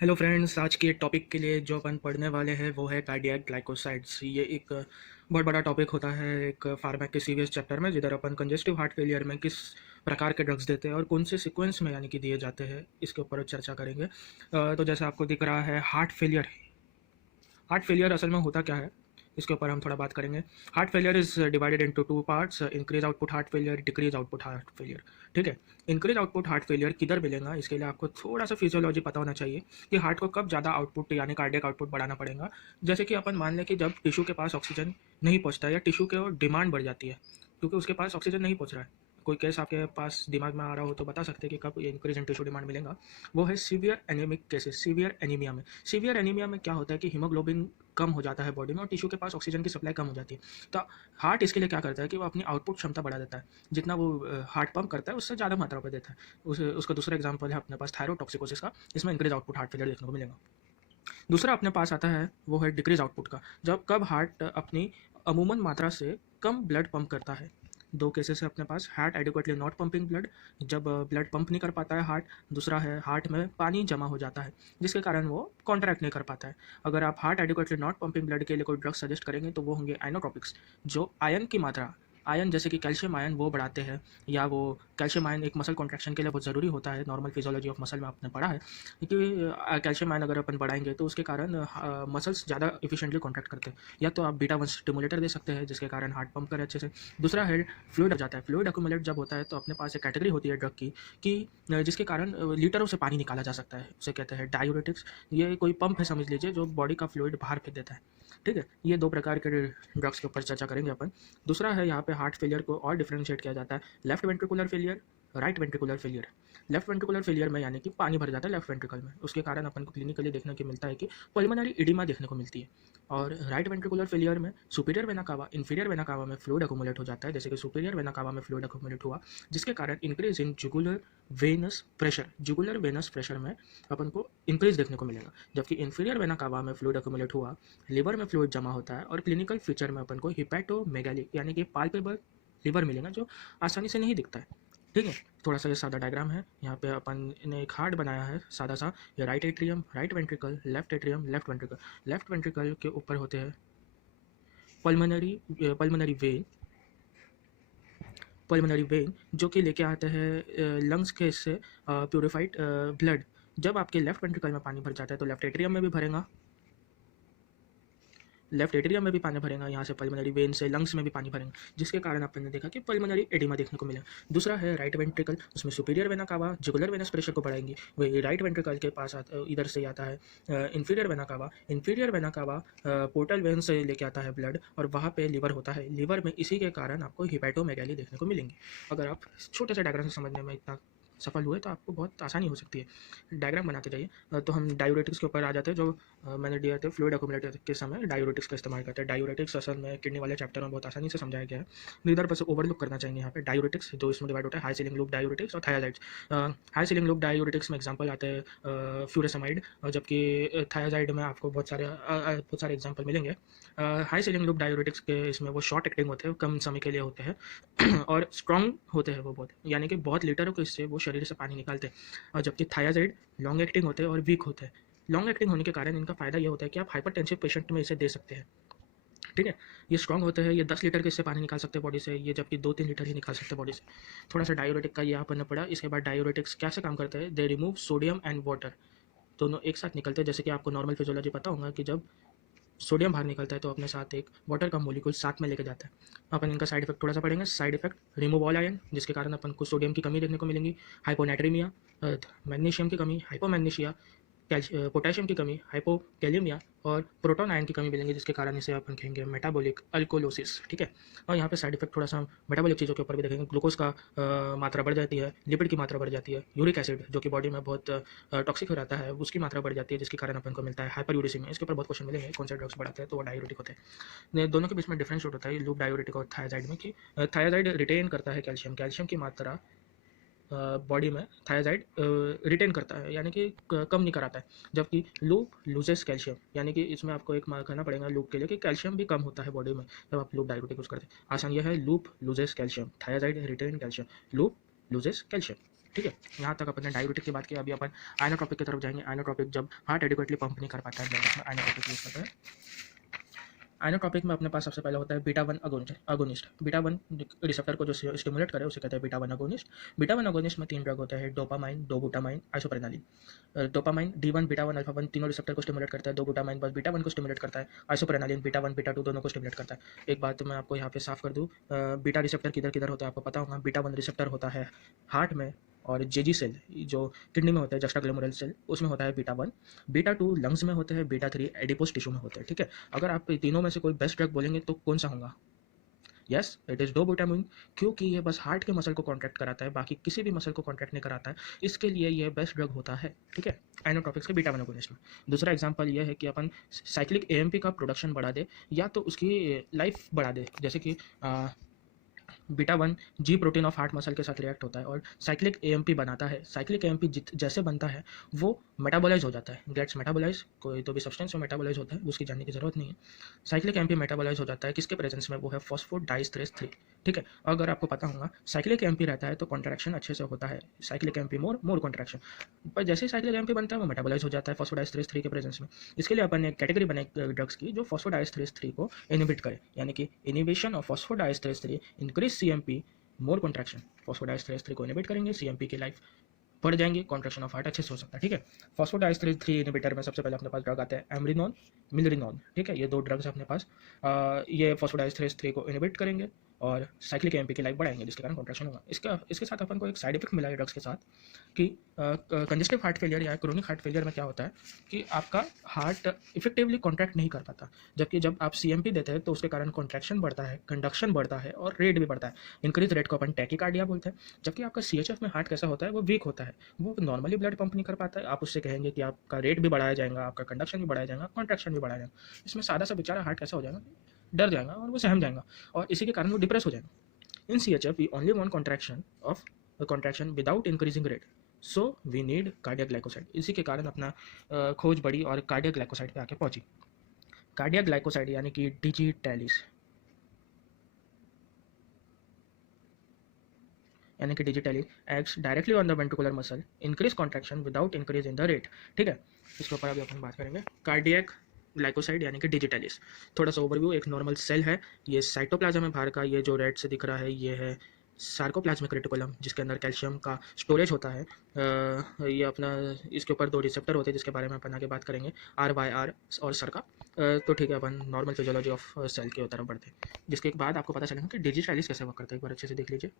Hello friends, आज के topic के लिए जो अपन पढ़ने वाले हैं वो है कार्डियक ग्लाइकोसाइड्स। ये एक बहुत बड़ा टॉपिक होता है एक फार्मा के सीवीएस चैप्टर में, जिधर अपन कंजेस्टिव हार्ट फेलियर में किस प्रकार के ड्रग्स देते हैं और कौन से सीक्वेंस में यानी कि दिए जाते हैं, इसके ऊपर चर्चा करेंगे। तो जैसे आपको दिख रहा है हार्ट फेलियर असल में होता क्या है, इसके ऊपर हम थोड़ा बात करेंगे। Heart failure is divided into two parts, increase output heart failure, decrease output heart failure. ठीक है, इंक्रीज आउटपुट हार्ट फेलियर किधर मिलेगा, इसके लिए आपको थोड़ा सा फिजियोलॉजी पता होना चाहिए कि हार्ट को कब ज़्यादा आउटपुट यानी कार्डियक आउटपुट बढ़ाना पड़ेगा। जैसे कि अपन मान लें कि जब टिश्यू के पास ऑक्सीजन नहीं पहुंचता या टिश्यू की डिमांड बढ़ जाती है क्योंकि उसके पास ऑक्सीजन नहीं पहुंच रहा है। कोई केस आपके पास दिमाग में आ रहा हो तो बता सकते हैं कि कब ये इंक्रीज इन टिश्यू डिमांड मिलेगा। वो है severe anaemic cases, severe anaemia में। सीवियर एनीमिया में क्या होता है कि हीमोग्लोबिन कम हो जाता है बॉडी में और टिश्यू के पास ऑक्सीजन की सप्लाई कम हो जाती है। तो हार्ट इसके लिए क्या करता है कि वो अपनी आउटपुट क्षमता बढ़ा देता है। जितना वो हार्ट पंप करता है उससे ज़्यादा मात्रा पर देता है। उसका दूसरा एग्जाम्पल है अपने पास थायरोटॉक्सिकोसिस का, इसमें इंक्रीज आउटपुट हार्ट फेलियर देखने को मिलेगा। दूसरा अपने पास आता है वो है डिक्रीज आउटपुट का, जब कब हार्ट अपनी अमूमन मात्रा से कम ब्लड पंप करता है। दो केसेस है अपने पास, heart adequately not pumping blood, जब ब्लड पंप नहीं कर पाता है हार्ट। दूसरा है हार्ट में पानी जमा हो जाता है जिसके कारण वो कॉन्ट्रैक्ट नहीं कर पाता है। अगर आप heart adequately not pumping blood के लिए कोई ड्रग सजेस्ट करेंगे तो वो होंगे आयनोट्रॉपिक्स, जो आयन की मात्रा, आयन जैसे कि कैल्शियम आयन वो बढ़ाते हैं, या वो कैल्शियम आयन एक मसल कॉन्ट्रैक्शन के लिए बहुत ज़रूरी होता है। नॉर्मल फिजियोलॉजी ऑफ मसल में आपने पढ़ा है क्योंकि कैल्शियम आयन अगर अपन बढ़ाएंगे तो उसके कारण मसल्स ज़्यादा इफिशिएंटली कॉन्ट्रैक्ट करते हैं। या तो आप बीटा वन स्टिमुलेटर दे सकते हैं जिसके कारण हार्ट पंप करे अच्छे से। दूसरा है फ्लूइड आ जाता है। फ्लूइड एक्यूमुलेट जब होता है तो अपने पास एक कैटेगरी होती है ड्रग की कि जिसके कारण लीटरों से पानी निकाला जा सकता है, उसे कहते हैं डायूरेटिक्स। ये कोई पंप है समझ लीजिए जो बॉडी का फ्लूइड बाहर फेंक देता है। ठीक है, ये दो प्रकार के ड्रग्स के ऊपर चर्चा करेंगे अपन। दूसरा है यहाँ पे हार्ट फेलियर को और डिफ्रेंशिएट किया जाता है, left ventricular failure, right ventricular failure. Left ventricular failure में यानी कि पानी भर जाता है लेफ्ट वेंट्रिकल में, उसके कारण अपन को क्लिनिकली देखने को मिलता है कि पल्मोनरी इडिमा देखने को मिलती है। और राइट वेंट्रिकुलर फेलियर में superior vena cava, inferior vena cava में फ्लूइड अकोमुलेट हो जाता है, जैसे कि सुपीरियर वेना कावा में फ्लूइड अकोमुलेट हुआ जिसके कारण increase in jugular venous pressure, jugular venous pressure में अपन को इंक्रीज देखने को मिलेगा। जबकि इंफीरियर वेना कावा में फ्लूइड अकोमुलेट हुआ, लिवर में फ्लूइड जमा होता है और क्लिनिकल फीचर में अपन को हिपैटोमेगाली यानी कि पाल्पेबल लिवर मिलेगा जो आसानी से नहीं दिखता है। ठीक है, थोड़ा सा ये सादा डायग्राम है। यहाँ पे अपन ने एक हार्ट बनाया है सादा सा। ये right atrium, right ventricle, left atrium, left ventricle. Left ventricle के ऊपर होते हैं pulmonary pulmonary vein, pulmonary vein जो कि लेके आते हैं लंग्स के इससे प्योरीफाइड ब्लड। जब आपके लेफ्ट वेंट्रिकल में पानी भर जाता है तो लेफ्ट एट्रियम में भी भरेगा, लेफ्ट एट्रियम में भी पानी भरेगा, यहाँ से पल्मोनरी वेन से लंग्स में भी पानी भरेगा जिसके कारण अपन ने देखा कि पल्मोनरी एडिमा देखने को मिला। दूसरा है राइट वेंट्रिकल, उसमें superior vena cava jugular venous pressure को बढ़ाएंगी। वही राइट वेंट्रिकल के पास इधर से आता है inferior vena cava. Inferior vena cava portal vein से लेके आता है ब्लड और वहाँ पे लिवर होता है। लिवर में इसी के कारण आपको हिपैटोमेगाली देखने को मिलेंगी। अगर आप छोटे से डायग्राम से समझने में इतना सफल हुए तो आपको बहुत आसानी हो सकती है। डायग्राम बनाते जाइए। तो हम डायूरेटिक्स के ऊपर आ जाते हैं जो मैंने दिया था। फ्लूइड अकोमुलेटर के समय डायूरेटिक्स का इस्तेमाल करते हैं। डायूरेटिक्स असल में किडनी वाले चैप्टर में बहुत आसानी से समझाया गया है, तो इधर पर से ओवरलुक करना चाहिए। यहाँ पे डायूरेटिक्स दो इसमें डिवाइड होता है, हाई सीलिंग लूप डायूरेटिक्स और थायाजाइड्स। हाई सीलिंग लूप डायूरेटिक्स में एग्जाम्पल आते हैं फ्यूरेसमाइड, जबकि थायाजाइड में आपको बहुत सारे एग्जाम्पल मिलेंगे। हाई सीलिंग लूप डायूरेटिक्स के इसमें वो शॉर्ट एक्टिंग होते हैं, कम समय के लिए होते हैं और स्ट्रॉन्ग होते हैं वो बहुत, यानी कि बहुत लीटरों के इससे वो शरीर से पानी निकालते हैं। और जबकि थायाजाइड लॉन्ग एक्टिंग होते हैं और वीक होते हैं। लॉन्ग एक्टिंग होने के कारण इनका फ़ायदा ये होता है कि आप हाइपरटेंसिव पेशेंट में इसे दे सकते हैं। ठीक है, ये स्ट्रॉन्ग होते हैं, ये 10 लीटर के इससे पानी निकाल सकते हैं बॉडी से, ये जबकि 2-3 लीटर ही निकाल सकते हैं बॉडी से। थोड़ा सा डायूरेटिक का ये यहाँ पढ़ना पड़ा। इसके बाद डायूरेटिक्स कैसे काम करते हैं, they remove sodium and water, दोनों एक साथ निकलते हैं। जैसे कि आपको नॉर्मल फिजियोलॉजी पता होगा कि जब सोडियम बाहर निकलता है तो अपने साथ एक वाटर का मोलिक्यूल साथ में लेके जाता है। अपन इनका साइड इफेक्ट थोड़ा सा पढ़ेंगे। Side effect, remove all ion जिसके कारण अपन को सोडियम की कमी देखने को मिलेंगी, हाइपोनेट्रीमिया, मैग्नीशियम की कमी, हाइपोमैग्नीशिया, पोटेशियम की कमी, हाइपोकैलिमिया और प्रोटॉन आयन की कमी मिलेंगी जिसके कारण इसे अपन कहेंगे मेटाबॉलिक अल्कोलोसिस। ठीक है, और यहाँ पे साइड इफेक्ट थोड़ा सा मेटाबॉलिक चीज़ों के ऊपर भी देखेंगे। ग्लूकोज का मात्रा बढ़ जाती है, लिपिड की मात्रा बढ़ जाती है, यूरिक एसिड जो कि बॉडी में बहुत टॉक्सिक हो जाता है उसकी मात्रा बढ़ जाती है जिसके कारण अपन को मिलता है हाइपर यूरिसीमिया। इसके ऊपर बहुत क्वेश्चन मिलेंगे, कौन से ड्रग्स बढ़ाते हैं तो वो डायूरेटिक होते हैं। दोनों के बीच में डिफरेंस होता है लूप डायूरेटिक और थायाजाइड में कि थायाजाइड रिटेन करता है कैल्शियम, कैल्शियम की मात्रा बॉडी में थायाजाइड रिटेन करता है यानी कि कम नहीं कराता है, जबकि लूप लूजेस कैल्शियम, यानी कि इसमें आपको एक मार्क करना पड़ेगा लूप के लिए कि कैल्शियम भी कम होता है बॉडी में जब आप लूप डायूरेटिक यूज करते हैं। आसान यह है, loop loses calcium, thiazide retain calcium, loop loses calcium. ठीक है, यहाँ तक अपन ने डायूरेटिक की बात की। अभी अपन आइनोट्रोपिक की तरफ जाएंगे। आइनोट्रोपिक जब हार्ट एडिक्वेटली पंप नहीं कर पाता है ब्लड में, आइनोट्रोपिक यूज़ करते हैं। आइनोट्रोपिक में अपने पास सबसे पहले होता है beta one agonist. Beta one receptor को जो स्टिमुलेट करे उसे कहते हैं beta one agonist. Beta one agonist में 3 ड्रग होते हैं, dopamine, dobutamine, isoprenaline. Dopamine D1 beta one alpha one तीनों रिसेप्टर को स्टिमुलेट करता है। डोबुटामाइन बस बीटा वन को स्टिमुलेट करता है। Isoprenaline beta one beta two दोनों को स्टिमुलेट करता है। एक बात मैं आपको यहाँ पे साफ कर दूँ, बीटा रिसेप्टर किधर किधर होता है आपको पता होगा। बीटा वन रिसेप्टर होता है हार्ट में, और जेजी सेल जो किडनी में होता है, जस्टाग्लोमेरुलर सेल, उसमें होता है beta one. Beta two lungs में होते हैं, बीटा थ्री एडिपोस टिश्यू में होते हैं। ठीक है, अगर आप तीनों में से कोई बेस्ट ड्रग बोलेंगे तो कौन सा होगा? यस, इट इज़ डोबुटामाइन, क्योंकि ये बस हार्ट के मसल को कॉन्ट्रैक्ट कराता है, बाकी किसी भी मसल को कॉन्ट्रैक्ट नहीं कराता है, इसके लिए ये बेस्ट ड्रग होता है। ठीक है, आइनोट्रोपिक्स के बीटा वन अगोनिस्ट में। दूसरा एग्जांपल ये है कि अपन साइक्लिक एएमपी का प्रोडक्शन बढ़ा दे या तो उसकी लाइफ बढ़ा दे, जैसे कि beta one ji protein of heart muscle के साथ रिएक्ट होता है और साइक्लिक एएमपी बनाता है। साइक्लिक एएमपी जैसे बनता है वो मेटाबोलाइज हो जाता है, गेट्स मेटाबोलाइज, कोई तो भी सब्सटेंस में मेटाबोलाइज होता है, उसकी जानने की जरूरत नहीं है। साइक्लिक एएमपी मेटाबोलाइज हो जाता है किसके प्रेजेंस में? वो है फॉस्फोडाइस्ट्रेस 3। ठीक है, अगर आपको पता होगा साइक्लिक एएमपी रहता है तो कॉन्ट्रैक्शन अच्छे से होता है, साइक्लिक एएमपी मोर कॉन्ट्रैक्शन, पर जैसे ही साइक्लिक एएमपी बनता है वो मेटाबोलाइज हो जाता है फॉस्फोडाइस्ट्रेस 3 के प्रेजेंस में। इसके लिए अपन ने एक कैटेगरी बनाई ड्रग्स की जो फॉस्फोडाइस्ट्रेस 3 को इनहिबिट करे, यानी कि inhibition of phosphodiesterase 3 increase CMP more contraction. Phosphodiesterase 3 को इनहिबिट करेंगे, सीएमपी की लाइफ बढ़ जाएंगे, कॉन्ट्रैक्शन ऑफ हार्ट अच्छे से हो सकता है। ठीक है, फॉस्फोडाइस्ट्रेस 3 इनहिबिटर में सबसे पहले अपने पास ड्रग आते हैं एमरिनोन, मिलरिनोन। ठीक है, ये दो ड्रग्स अपने पास, ये फॉस्फोडाइस्ट्रेस 3 को इनहिबिट करेंगे और साइक्लिक एएमपी की लाइफ बढ़ाएंगे, जिसके कारण कॉन्ट्रैक्शन होगा। इसके साथ अपन को एक साइड इफेक्ट मिला है ड्रग्स के साथ कि कंजेस्टिव हार्ट फेलियर या क्रोनिक हार्ट फेलियर में क्या होता है कि आपका हार्ट इफेक्टिवली कॉन्ट्रैक्ट नहीं कर पाता, जबकि जब आप सीएमपी देते हैं तो उसके कारण कॉन्ट्रैक्शन बढ़ता है, कंडक्शन बढ़ता है और रेट भी बढ़ता है। इंक्रीज रेट को अपन टैकीकार्डिया बोलते हैं। जबकि आपका सीएचएफ में हार्ट कैसा होता है, वो वीक होता है, वो नॉर्मली ब्लड पंप नहीं कर पाता है। आप उससे कहेंगे कि आपका रेट भी बढ़ाया जाएगा, आपका कंडक्शन भी बढ़ाया जाएगा, कॉन्ट्रैक्शन भी बढ़ाया जाएगा। इसमें सादा सा बेचारा हार्ट कैसा हो जाएगा, डर जाएगा और वो सहम जाएगा, और इसी के कारण वो डिप्रेस हो जाएगा। इन CHF we only want contraction without increasing rate, so we need cardiac glycoside। इसी के कारण अपना खोज बढ़ी और कार्डियक ग्लाइकोसाइड पे आके पहुंची। कार्डियक ग्लाइकोसाइड यानी कि डिजिटैलिस, यानी कि digitalis acts directly on the ventricular muscle, increase contraction without increase in the rate. ठीक है, इसके ऊपर अभी अपन बात करेंगे। कार्डियक ग्लाइकोसाइड यानी कि डिजिटैलिस, थोड़ा सा ओवरव्यू। एक नॉर्मल सेल है, ये साइटोप्लाज्म है बाहर का, ये जो रेड से दिख रहा है ये है सार्कोप्लाज्मिक रेटिकुलम, जिसके अंदर कैल्शियम का स्टोरेज होता है। ये अपना, इसके ऊपर 2 रिसेप्टर होते हैं जिसके बारे में अपन आगे बात करेंगे, RYR और सरका। तो ठीक है, अपन नॉर्मल फिजियोलॉजी ऑफ सेल की तरफ बढ़ते हैं, जिसके बाद आपको पता चलेगा कि डिजिटैलिस कैसे वर्क करता है। एक बार अच्छे से देख लीजिए,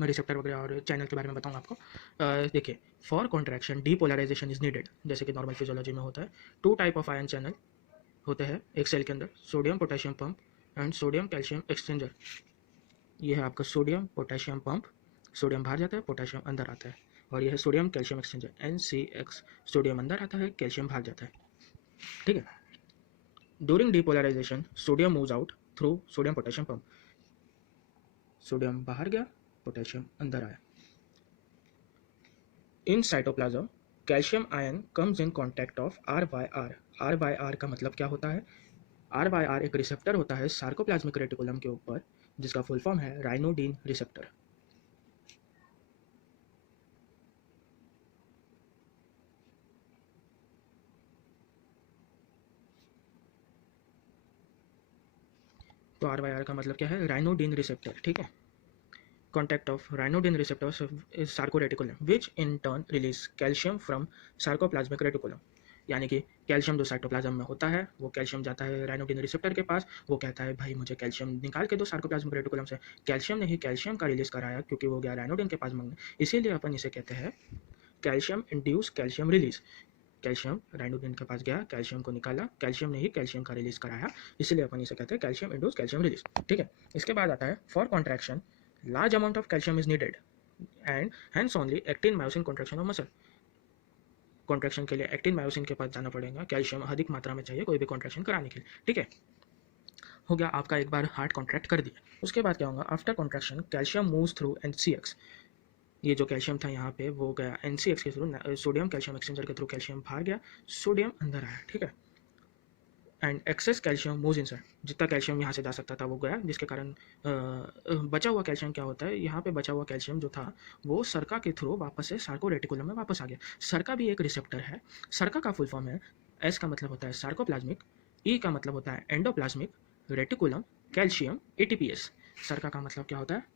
मैं रिसेप्टर वगैरह और चैनल के बारे में बताऊंगा आपको। देखिए, for contraction depolarisation is needed, जैसे कि नॉर्मल फिजियोलॉजी में होता है। 2 टाइप ऑफ आयन चैनल होते हैं एक सेल के अंदर, sodium potassium pump and sodium calcium exchanger. ये है आपका सोडियम पोटेशियम पंप, सोडियम बाहर जाता है, पोटेशियम अंदर आता है, और यह है sodium calcium exchanger, NCX। Sodium अंदर आता है, कैल्शियम बाहर जाता है। ठीक है, during depolarisation sodium moves out through sodium potassium pump, sodium बाहर गया, पोटेशियम अंदर आया। In cytoplasm calcium ion comes in contact of RYR। RYR का मतलब क्या होता है? RYR एक रिसेप्टर होता है सार्कोप्लाज्मिक रेटिकुलम के ऊपर, जिसका फुल फॉर्म है राइनोडिन रिसेप्टर। तो RYR का मतलब क्या है? राइनोडिन रिसेप्टर। ठीक है, contact of ryanodine receptors is sarcoreticulum, which in turn release calcium from sarcoplasmic reticulum। यानी कि कैल्शियम जो साइटोप्लाज्म में होता है, वो कैल्शियम जाता है राइनोडिन रिसेप्टर के पास, वो कहता है भाई मुझे कैल्शियम निकाल के दो सार्कोप्लाज्मिक रेटिकुलम से। कैल्शियम ने ही कैल्शियम का रिलीज कराया, क्योंकि वो गया राइनोडिन के पास मांगने, इसीलिए अपन इसे कहते हैं calcium induce calcium release. Calcium ryanodine के पास गया, कैल्शियम को निकाला, कैल्शियम ने ही कैल्शियम का रिलीज कराया, इसलिए अपन इसे कहते हैं कैल्शियम इंड्यूस कैल्शियम रिलीज। ठीक है, इसके बाद आता है for contraction large amount of calcium is needed and hence only actin myosin contraction of muscle। Contraction के लिए एक्टिन मायोसिन के पास जाना पड़ेगा, कैल्शियम अधिक मात्रा में चाहिए कोई भी कॉन्ट्रैक्शन कराने के लिए। ठीक है, हो गया आपका, एक बार हार्ट कॉन्ट्रैक्ट कर दिया, उसके बाद क्या होगा? After contraction calcium moves through NCX। ये जो कैल्शियम था यहाँ पे वो गया NCX के थ्रू, सोडियम कैल्शियम एक्सचेंजर के थ्रू कैल्शियम बाहर गया, सोडियम अंदर आया। ठीक है, and excess calcium moves inside, जितना कैल्शियम यहाँ से जा सकता था वो गया, जिसके कारण बचा हुआ कैल्शियम क्या होता है, यहाँ पे बचा हुआ कैल्शियम जो था वो सरका के थ्रू वापस से सार्कोरेटिकुलम में वापस आ गया। सरका भी एक रिसेप्टर है। सरका का फुल फॉर्म है, एस का मतलब होता है सार्कोप्लाज्मिक, ई का मतलब होता है एंडोप्लाज्मिक रेटिकुलम कैल्शियम एटीपीएस। सरका का मतलब क्या होता है?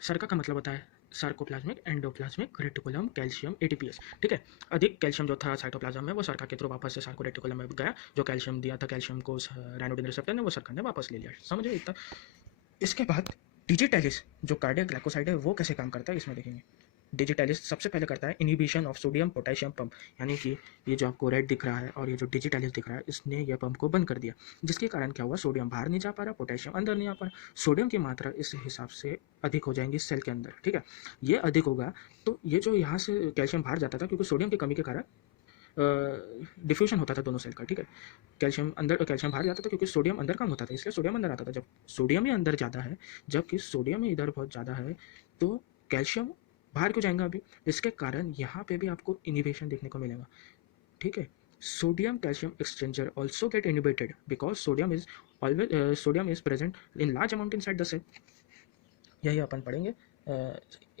सरका का मतलब होता है sarcoplasmic endoplasmic reticulum calcium ATPase. ठीक है, अधिक कैल्शियम जो था साइटोप्लाज्म में वो सरका के थ्रू वापस से सार्कोरेटिकुलम में गया। जो कैल्शियम दिया था कैल्शियम को राइनोडिन रिसेप्टर ने, वो सरका ने वापस ले लिया। समझे इतना? इसके बाद डिजिटैलिस जो कार्डियक ग्लाइकोसाइड है वो कैसे काम करता है इसमें देखेंगे। डिजिटैलिस सबसे पहले करता है inhibition of sodium potassium pump, यानी कि ये जो आपको रेड दिख रहा है और ये जो डिजिटैलिस दिख रहा है, इसने ये पंप को बंद कर दिया, जिसके कारण क्या हुआ, सोडियम बाहर नहीं जा पा रहा, पोटेशियम अंदर नहीं आ पा रहा, सोडियम की मात्रा इस हिसाब से अधिक हो जाएंगी सेल के अंदर। ठीक है, ये अधिक होगा तो ये जो यहाँ से कैल्शियम बाहर जाता था, क्योंकि सोडियम की कमी के कारण डिफ्यूजन होता था दोनों सेल का। ठीक है, कैल्शियम बाहर जाता था क्योंकि सोडियम अंदर कम होता था, इसलिए सोडियम अंदर आता था। जब सोडियम ही अंदर ज़्यादा है, जबकि सोडियम ही इधर बहुत ज़्यादा है, तो कैल्शियम बाहर क्यों जाएगा अभी? इसके कारण यहाँ पे भी आपको इनिबिशन देखने को मिलेगा। ठीक है, sodium calcium exchanger also get inhibited because sodium is present in large amount inside the cell. यही अपन पढ़ेंगे।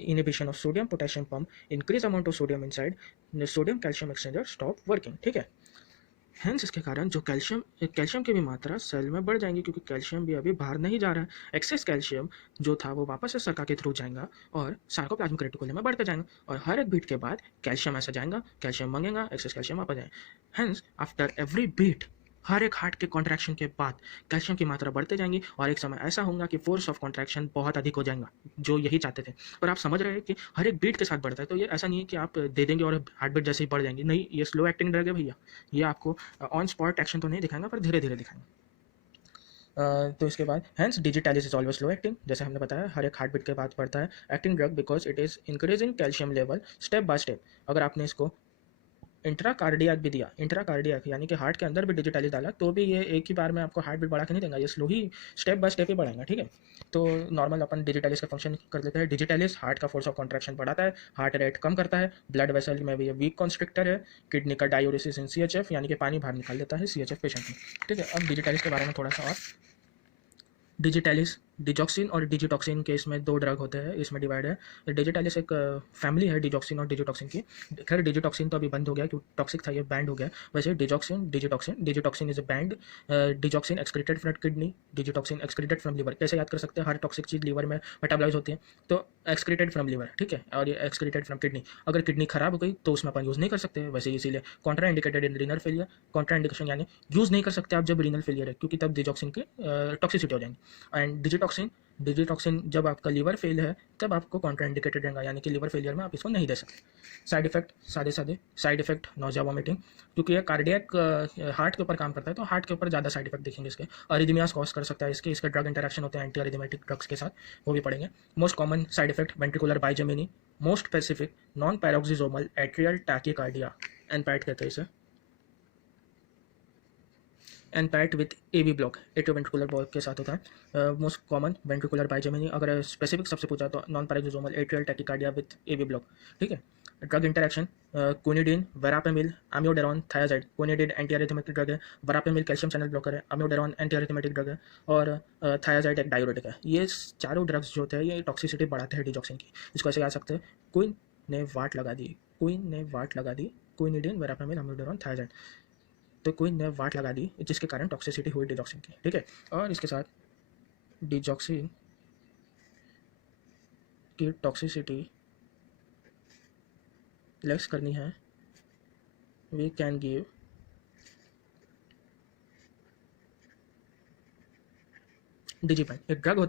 Inhibition of sodium potassium pump, increase amount of sodium inside, sodium calcium exchanger stop working. ठीक है, hence इसके कारण जो calcium की भी मात्रा सेल में बढ़ जाएंगी, क्योंकि कैल्शियम भी अभी बाहर नहीं जा रहा है। एक्सेस कैल्शियम जो था वो वापस से सरका के थ्रू जाएगा और सार्कोप्लाज्मिक रेटिकुलम में बढ़ता जाएगा, और हर एक बीट के बाद कैल्शियम ऐसा जाएगा, कैल्शियम मांगेगा, एक्सेस कैल्शियम वापस जाएगा। हेंस आफ्टर एवरी बीट, हर एक हार्ट के कॉन्ट्रैक्शन के बाद कैल्शियम की मात्रा बढ़ते जाएंगी, और एक समय ऐसा होगा कि फोर्स ऑफ कॉन्ट्रैक्शन बहुत अधिक हो जाएगा, जो यही चाहते थे। पर आप समझ रहे हैं कि हर एक बीट के साथ बढ़ता है, तो ये ऐसा नहीं है कि आप दे देंगे और हार्ट बीट जैसे ही बढ़ जाएंगी, नहीं, ये स्लो एक्टिंग ड्रग है भैया। ये आपको ऑन स्पॉट एक्शन तो नहीं दिखाएंगा, पर धीरे धीरे दिखाएंगे। तो इसके बाद hence digitalis is always slow acting, जैसे हमने बताया हर एक हार्ट बीट के बाद बढ़ता है acting drug, because it is increasing calcium level step by step. अगर आपने इसको इंट्राकार्डियक भी दिया, इंट्राकार्डियक यानी कि हार्ट के अंदर भी डिजिटली डाला, तो भी ये एक ही बार में आपको हार्ट बीट बढ़ा के नहीं देगा, ये स्लो ही स्टेप बाय स्टेप ही बढ़ाएगा। ठीक है, तो नॉर्मल अपन डिजिटलिस का फंक्शन कर लेते हैं। डिजिटलिस हार्ट का फोर्स ऑफ कॉन्ट्रैक्शन बढ़ाता है, हार्ट रेट कम करता है, ब्लड वेसल में भी ये वीक कॉन्स्ट्रिक्टर है, किडनी का डायूरेसिस इन CHF यानी कि पानी बाहर निकाल देता है CHF पेशेंट में। ठीक है, अब डिजिटलिस के बारे में थोड़ा सा और। डिजिटैलिस, डिजॉक्सिन और डिजिटॉक्सिन के इसमें दो ड्रग होते हैं, इसमें डिवाइड है। डिजिटैलिस एक फैमिली है डिजॉक्सिन और डिजिटॉक्सिन की। खैर डिजिटॉक्सिन तो अभी बंद हो गया क्योंकि टॉक्सिक था, ये बैंड हो गया। वैसे digitoxin is A band. Digoxin excreted from kidney, digitoxin excreted from liver. कैसे याद कर सकते हैं, हर टॉक्सिक चीज़ लीवर में मेटाबलाइज होती है, तो एक्सक्रीटेड फ्रॉम लिवर। ठीक है, और ये एक्सक्रीटेड फ्रॉम किडनी। अगर किडनी खराब हो गई तो उसमें अपन यूज़ नहीं कर सकते वैसे, इसीलिए Contra indicated in renal failure. Contra indication यानी यूज़ नहीं कर सकते आप जब रीनल फेलियर है, क्योंकि तब डिजॉक्सिन की टॉक्सिसिटी हो जाएंगी। एंड डिजिटॉक्सिन जब आपका लीवर फेल है तब आपको कॉन्ट्राइंडिकेटेड रहेगा, यानी कि लीवर फेलियर में आप इसको नहीं दे सकते। साइड इफेक्ट सादे साइड इफेक्ट नोजिया वॉमिटिंग, क्योंकि ये कार्डियक हार्ट के ऊपर काम करता है, तो हार्ट के ऊपर ज़्यादा साइड इफेक्ट देखेंगे इसके। अरिदमियास कॉज कर सकता है इसके ड्रग इंटरेक्शन होते हैं एंटी अरिदमेटिक ड्रग्स के साथ, वो भी पढ़ेंगे। Most common side effect ventricular bigeminy, most specific non paroxysmal atrial tachycardia, NPAT कहते हैं इसे, NPAT with AV block, atrioventricular block के साथ होता है। मोस्ट कॉमन वेंट्रिकुलर बाइजेमिनी, अगर स्पेसिफिक सबसे पूछा तो non paroxysmal atrial tachycardia with AV block. ठीक है, drug interaction quinidine, verapamil, amiodarone, thiazide. Quinidine anti arrhythmic drug है, वेरापेमिल कैल्शियम चैनल ब्लॉकर है, अम्योडेरॉन एंटी अरिथमेटिक ड्रग है, और थायाजाइड एक डायूरेटिक है। ये चारों ड्रग्स जो होते हैं ये टॉक्सिसिटी बढ़ाते हैं डिजॉक्सिन की। इसको ऐसे आ सकते हैं, क्विन ने वाट लगा दी, क्विनिडीन, वेरापेमिल, अम्योडेरॉन, थायाजाइड, तो कोई ने वाट लगा दी जिसके कारण टॉक्सिसिटी हुई डिजॉक्सिन की। ठीक है, और इसके साथ डिजॉक्सिन की टॉक्सिसिटी लेस करनी है, वी कैन गिव डिजिपेन, एक ड्रग होता है